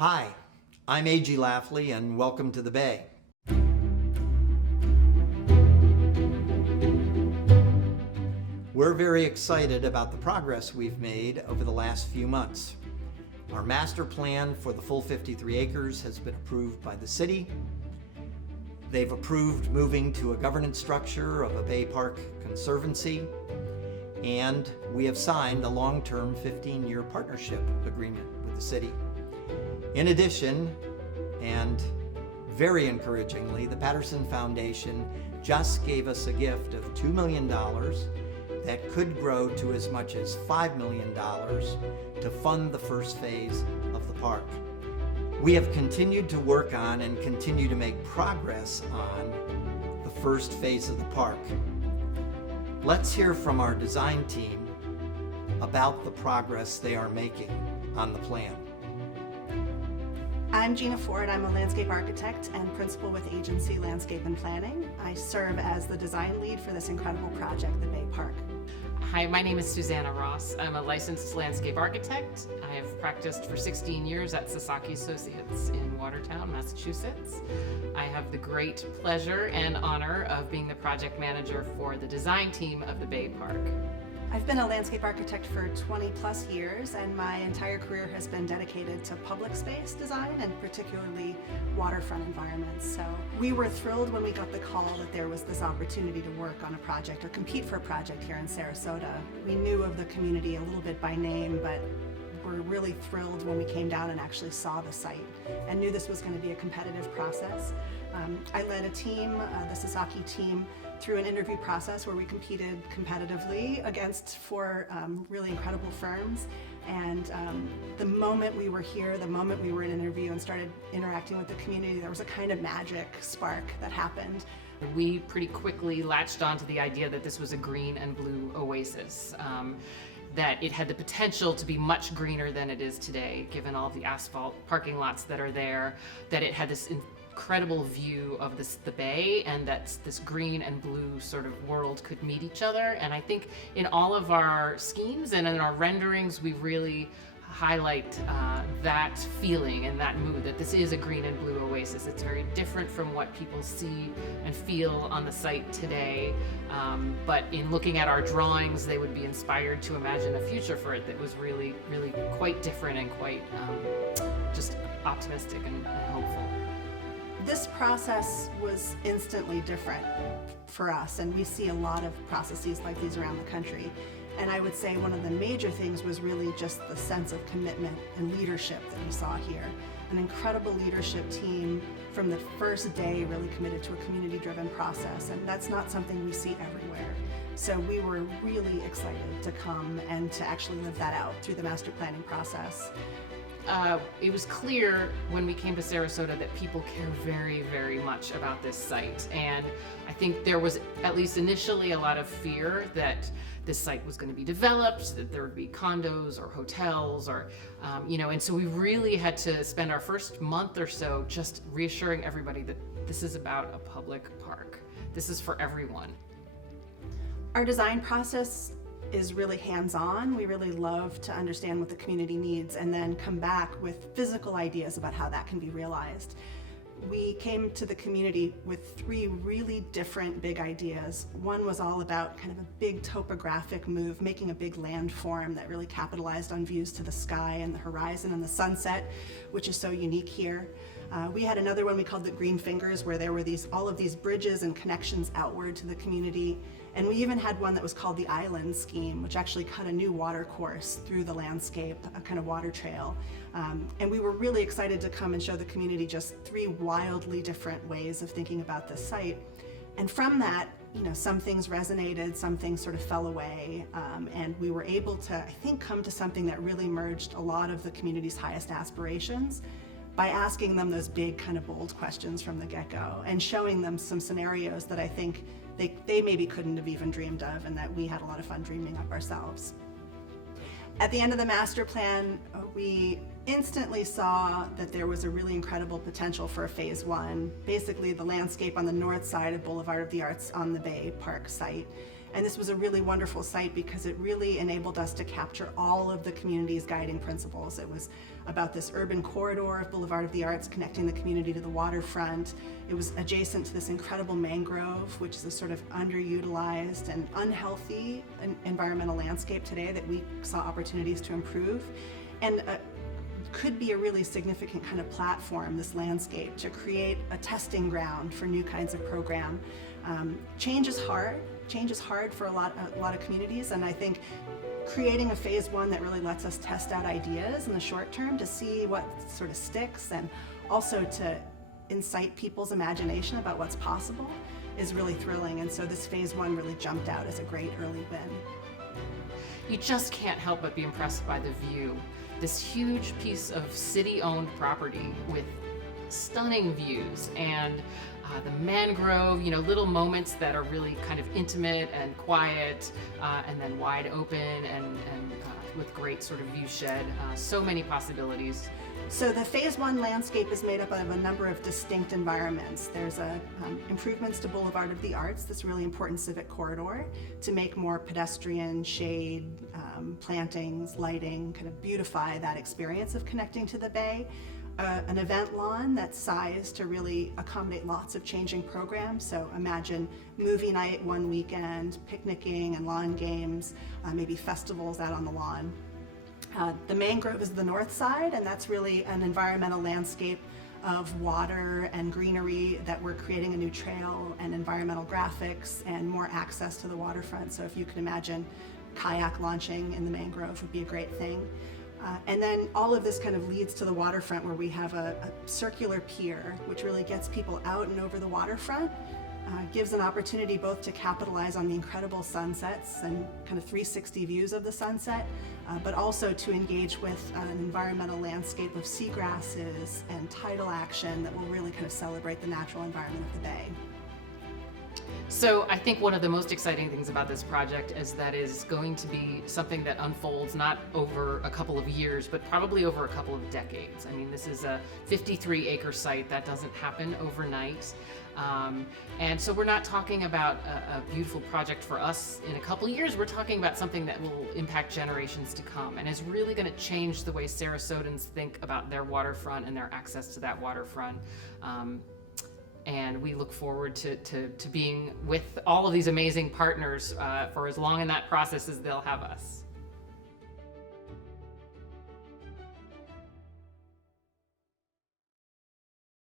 Hi, I'm A.G. Lafley and welcome to the Bay. We're very excited about the progress we've made over the last few months. Our master plan for the full 53 acres has been approved by the city. They've approved moving to a governance structure of a Bay Park Conservancy, and we have signed a long-term 15-year partnership agreement with the city. In addition, and very encouragingly, the Patterson Foundation just gave us a gift of $2 million that could grow to as much as $5 million to fund the first phase of the park. We have continued to work on and continue to make progress on the first phase of the park. Let's hear from our design team about the progress they are making on the plan. I'm Gina Ford. I'm a landscape architect and principal with Agency Landscape and Planning. I serve as the design lead for this incredible project, the Bay Park. Hi, my name is Susannah Ross. I'm a licensed landscape architect. I have practiced for 16 years at Sasaki Associates in Watertown, Massachusetts. I have the great pleasure and honor of being the project manager for the design team of the Bay Park. I've been a landscape architect for 20 plus years, and my entire career has been dedicated to public space design and particularly waterfront environments. So we were thrilled when we got the call that there was this opportunity to work on a project or compete for a project here in Sarasota. We knew of the community a little bit by name, but were really thrilled when we came down and actually saw the site and knew this was going to be a competitive process. I led a team, the Sasaki team, through an interview process where we competed competitively against four really incredible firms. And the moment we were here, the moment we were in an interview and started interacting with the community, there was a kind of magic spark that happened. We pretty quickly latched onto the idea that this was a green and blue oasis. That it had the potential to be much greener than it is today, given all the asphalt parking lots that are there, that it had this incredible view of the bay, and that this green and blue sort of world could meet each other. And I think in all of our schemes and in our renderings, we really highlight that feeling and that mood, that this is a green and blue oasis. It's very different from what people see and feel on the site today, but in looking at our drawings, they would be inspired to imagine a future for it that was really, really quite different and quite just optimistic and hopeful. This process was instantly different for us, and we see a lot of processes like these around the country. And I would say one of the major things was really just the sense of commitment and leadership that we saw here. An incredible leadership team from the first day really committed to a community-driven process, and that's not something we see everywhere. So we were really excited to come and to actually live that out through the master planning process. It was clear when we came to Sarasota that people care very, very much about this site. And I think there was, at least initially, a lot of fear that this site was going to be developed, that there would be condos or hotels or, and so we really had to spend our first month or so just reassuring everybody that this is about a public park. This is for everyone. Our design process is really hands-on. We really love to understand what the community needs and then come back with physical ideas about how that can be realized. We came to the community with three really different big ideas. One was all about kind of a big topographic move, making a big landform that really capitalized on views to the sky and the horizon and the sunset, which is so unique here. We had another one we called the Green Fingers, where there were all of these bridges and connections outward to the community. And we even had one that was called the Island Scheme, which actually cut a new water course through the landscape, a kind of water trail. And we were really excited to come and show the community just three wildly different ways of thinking about this site. And from that, some things resonated, some things sort of fell away, and we were able to, I think, come to something that really merged a lot of the community's highest aspirations by asking them those big kind of bold questions from the get-go and showing them some scenarios that I think they maybe couldn't have even dreamed of, and that we had a lot of fun dreaming up ourselves. At the end of the master plan, we instantly saw that there was a really incredible potential for a phase one, basically the landscape on the north side of Boulevard of the Arts on the Bay Park site. And this was a really wonderful site because it really enabled us to capture all of the community's guiding principles. It was about this urban corridor of Boulevard of the Arts connecting the community to the waterfront. It was adjacent to this incredible mangrove, which is a sort of underutilized and unhealthy environmental landscape today that we saw opportunities to improve. And could be a really significant kind of platform, this landscape, to create a testing ground for new kinds of program. Change is hard. Change is hard for a lot of communities, and I think creating a phase one that really lets us test out ideas in the short term to see what sort of sticks, and also to incite people's imagination about what's possible, is really thrilling. And so this phase one really jumped out as a great early win. You just can't help but be impressed by the view. This huge piece of city-owned property with stunning views, and the mangrove, little moments that are really kind of intimate and quiet, and then wide open and with great sort of view shed. So many possibilities. So the phase one landscape is made up of a number of distinct environments. There's improvements to Boulevard of the Arts, this really important civic corridor, to make more pedestrian, shade, plantings, lighting, kind of beautify that experience of connecting to the bay. An event lawn that's sized to really accommodate lots of changing programs. So imagine movie night one weekend, picnicking and lawn games, maybe festivals out on the lawn. The mangrove is the north side, and that's really an environmental landscape of water and greenery that we're creating a new trail and environmental graphics and more access to the waterfront. So if you can imagine kayak launching in the mangrove would be a great thing. And then all of this kind of leads to the waterfront, where we have a circular pier, which really gets people out and over the waterfront, gives an opportunity both to capitalize on the incredible sunsets and kind of 360 views of the sunset, but also to engage with an environmental landscape of seagrasses and tidal action that will really kind of celebrate the natural environment of the bay. So I think one of the most exciting things about this project is that is going to be something that unfolds not over a couple of years, but probably over a couple of decades. I mean, this is a 53-acre site. That doesn't happen overnight. And so we're not talking about a beautiful project for us in a couple of years. We're talking about something that will impact generations to come and is really going to change the way Sarasotans think about their waterfront and their access to that waterfront. And we look forward to being with all of these amazing partners for as long in that process as they'll have us.